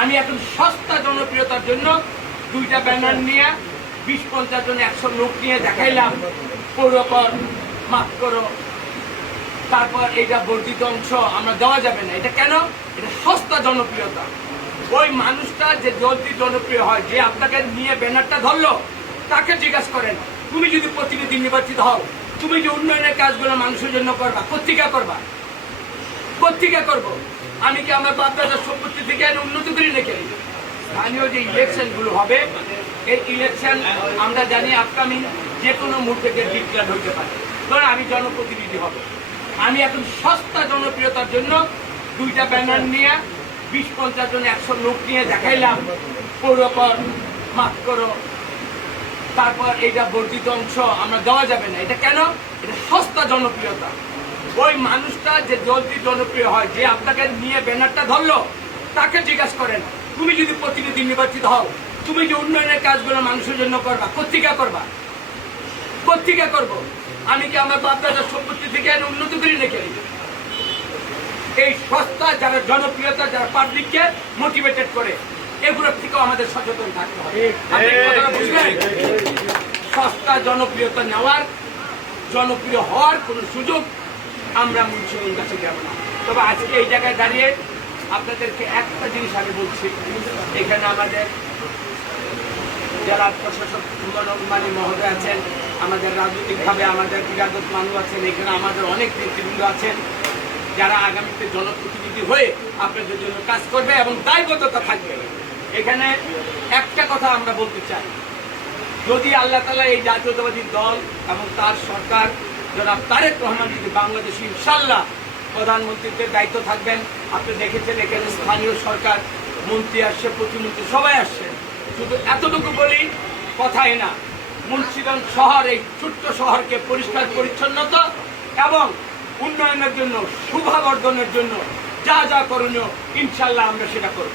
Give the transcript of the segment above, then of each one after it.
আমি এখন সস্তা জনপ্রিয়তার জন্য দুইটা ব্যানার নিয়ে 20-50 জন 100 লোক নিয়ে দেখাইলাম পৌরকর মাফ করো, তারপর এটা বর্ধিত অংশ আমরা দেওয়া যাবে না। এটা কেন? এটা সস্তা জনপ্রিয়তা। ওই মানুষটা যে জলদি জনপ্রিয় হয়, যে আপনাকে নিয়ে ব্যানারটা ধরলো, তাকে জিজ্ঞাসা করেন তুমি যদি প্রতিনিধি নির্বাচিত হও, তুমি যে উন্নয়নের কাজগুলো মানুষের জন্য করবা, কোত্থেকে করবা? কোত্থেকে করবো? আমি কি আমার বাপদাদার সম্পত্তি থেকে উন্নতি করি নাকি? স্থানীয় যে ইলেকশনগুলো হবে, এই ইলেকশন আমরা জানি আপকামিং যে কোনো মুহূর্তে ডিক্লেয়ার হইতে পারে। কারণ আমি জনপ্রতিনিধি হব। আমি এখন সস্তা জনপ্রিয়তার জন্য দুইটা ব্যানার নিয়ে 20-50 জন 100 লোক নিয়ে দেখাইলাম পৌরকর মাফ করো, তারপর এটা বর্ধিত অংশ আমরা দেওয়া যাবে না। এটা কেন? এটা সস্তা জনপ্রিয়তা। ওই মানুষটা যে জলদি জনপ্রিয় হয়, যে আপনাকে নিয়ে ব্যানারটা ধরলো, তাকে জিজ্ঞাসা করেন তুমি যদি প্রতিনিধি নির্বাচিত হও, তুমি যে উন্নয়নের কাজগুলো মানুষের জন্য করবা, কোত্থেকে করবা? কোত্থেকে করবো? আমি কি আমার বাপদাদার সম্পত্তি থেকে উন্নতি করি নাকি? এই সস্তা যারা জনপ্রিয়তা, যারা পাবলিককে মোটিভেটেড করে, এগুলোর থেকেও আমাদের সচেতন থাকতে হবে। বুঝলেন? সস্তা জনপ্রিয়তা নেওয়ার, জনপ্রিয় হওয়ার কোন সুযোগ আমরা মুন্সিগঞ্জের কাছে যাব না। তবে আজকে এই জায়গায় দাঁড়িয়ে আপনাদেরকে একটা জিনিস আমি বলছি, এখানে আমাদের জেলা প্রশাসক মানি মহোদয় আছেন, আমাদের রাজনৈতিকভাবে আমাদের বিরাগত মানুষ আছেন, এখানে আমাদের অনেক নেতৃবৃন্দ আছেন যারা আগামীতে জনপ্রতিনিধি হয়ে আপনাদের জন্য কাজ করবে এবং দায়বদ্ধতা থাকবে। এখানে একটা কথা আমরা বলতে চাই, যদি আল্লাহ তাআলা এই জাতীয়তাবাদী দল এবং তার সরকার জনাব তারেক রহমান যদি বাংলাদেশে ইনশাআল্লাহ প্রধানমন্ত্রীদের দায়িত্ব থাকবেন, আপনি দেখেছেন এখানে স্থানীয় সরকার মন্ত্রী আসছে, প্রতিমন্ত্রী সবাই আসছে। শুধু এতটুকু বলি, কথাই না, মুন্সিগঞ্জ শহর, এই ছোট্ট শহরকে পরিষ্কার পরিচ্ছন্নতা এবং উন্নয়নের জন্য, শোভাবর্ধনের জন্য যা যা করণীয় ইনশাল্লাহ আমরা সেটা করব।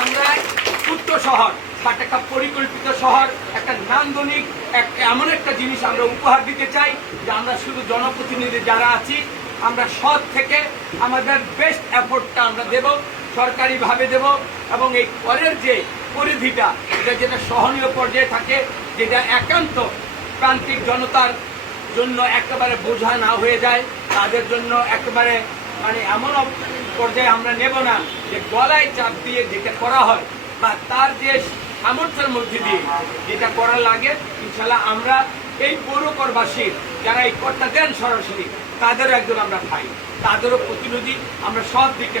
আমরা ছোট্ট শহর বাট একটা পরিকল্পিত শহর, একটা নান্দনিক এমন একটা জিনিস আমরা উপহার দিতে চাই যে আমরা শুধু জনপ্রতিনিধি যারা আছি আমরা সৎ থেকে আমাদের বেস্ট এফোর্টটা আমরা দেব, সরকারিভাবে দেব এবং এই পরের যে পরিধিটা, এটা যেটা সহনীয় পর্যায়ে থাকে, যেটা একান্ত প্রান্তিক জনতার জন্য একেবারে বোঝা না হয়ে যায়, তাদের জন্য একেবারে মানে এমন পর্যায়ে আমরা নেব না যে গলায় চাপ দিয়ে যেটা করা হয় বা তার যে সামর্থ্যের মধ্যে দিয়ে যেটা করা লাগে, ইনশাল্লাহ আমরা এই পৌরকরবাসী যারা এই করটা দেন সরাসরি, তাদেরও একজন আমরা ভাই, তাদেরও প্রতিনিধি, আমরা সব দিকে